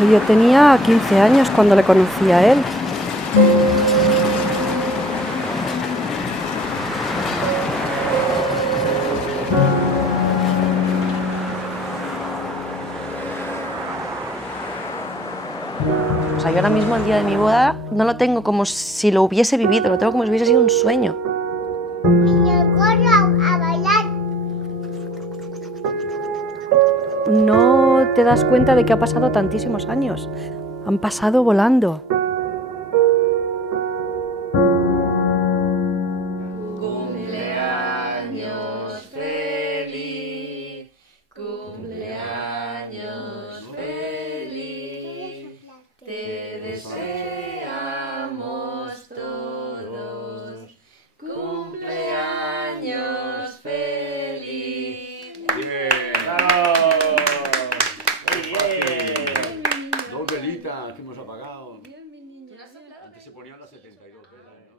Yo tenía 15 años cuando le conocí a él. O sea, yo ahora mismo el día de mi boda no lo tengo como si lo hubiese vivido, lo tengo como si hubiese sido un sueño. Niño, corre a bailar. No te das cuenta de que ha pasado tantísimos años. Han pasado volando. Cumpleaños feliz, cumpleaños feliz, te deseamos todos, cumpleaños feliz. Bien. Muy bien. Dos velitas que hemos apagado. Antes se ponían las 72 velas, ¿no?